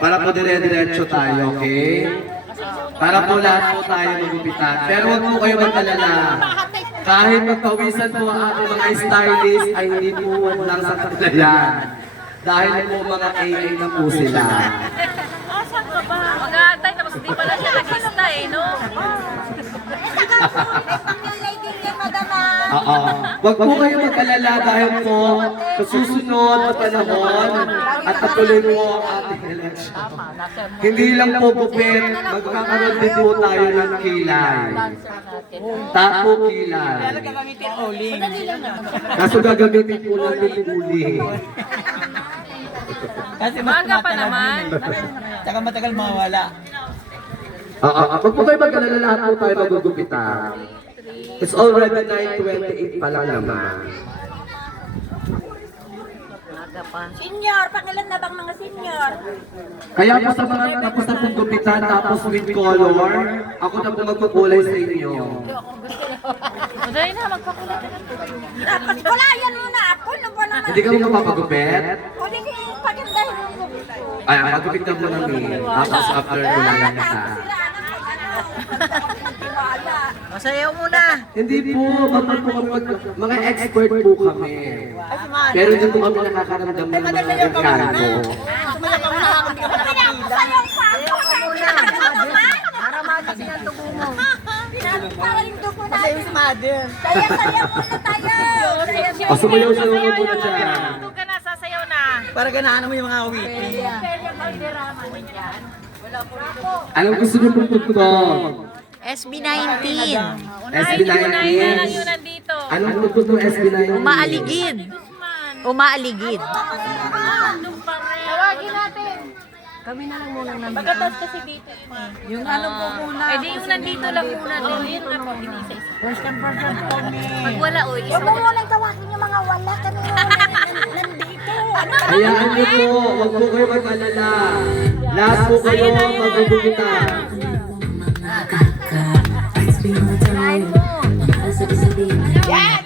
Para po dire-diretso tayo, okay? Para po lahat po tayo magupitan. Pero huwag po kayo mag-alala. Kahit magpawisan po ang ating mga stylist, ay hindi po lang sa kanila yan. Dahil po mga AA na po sila. Mag-aantay, tapos di pala siya nag-lista eh, no? Oo. Huwag po kayo mag-alala dahil po sa susunod na panahon at patuloy po ang ating election. Hindi lang po bupit, magkakaroon din po tayo ng kilay. Tapo kilay. Kaso gagamitin po natin uli. Kasi Maga pa naman. Tsaka matagal mawala. Oo. Huwag po kayo mag-alala, lahat po tayo magugupitan. It's already 9:28 pa lang naman. Senior, pakilan na bang mga senior? Kaya po sa mga tapos na pong gupitan tapos with color, ako na po magkukulay sa inyo. Madali na, magpakulat. Dapat kulayan muna ako. Ano ba naman? Hindi ka mo mapapagupit? O di pagandahin mo ko. Ay, magupit ka mo lang eh. Tapos after ko lang yan ka. Masayaw muna. Hindi po, mga expert po kami. Pero hindi po kami nakakaramdam ng mga encanto. Sayang pa ako. Para magising ang tubo mo. Para yung dugo na. Masayaw si Mother. Sayang muna tayo. O, sumayaw-sayaw mo muna dyan. Tug ka na, sasayaw na. Para ganahan mo yung mga awitin. Anong gusto niyo pong tugtog? SB19. SB19? Unahin na yung nandito. Anong tugtog ng SB19? Umaaligid. Umaaligid. Tawagin natin. Kami na lang muna nandito. Pagkatas kasi dito. Yung ano po muna. Eh di yung nandito lang muna. Dito na po, inisa-isa. First and first kami. Pag wala, o, Huwag mo munang tawagin yung mga wala. Kami nandito. Hayaan niyo po, huwag po kayo mag-alala. Lahat po kayo magugupitan. Yan!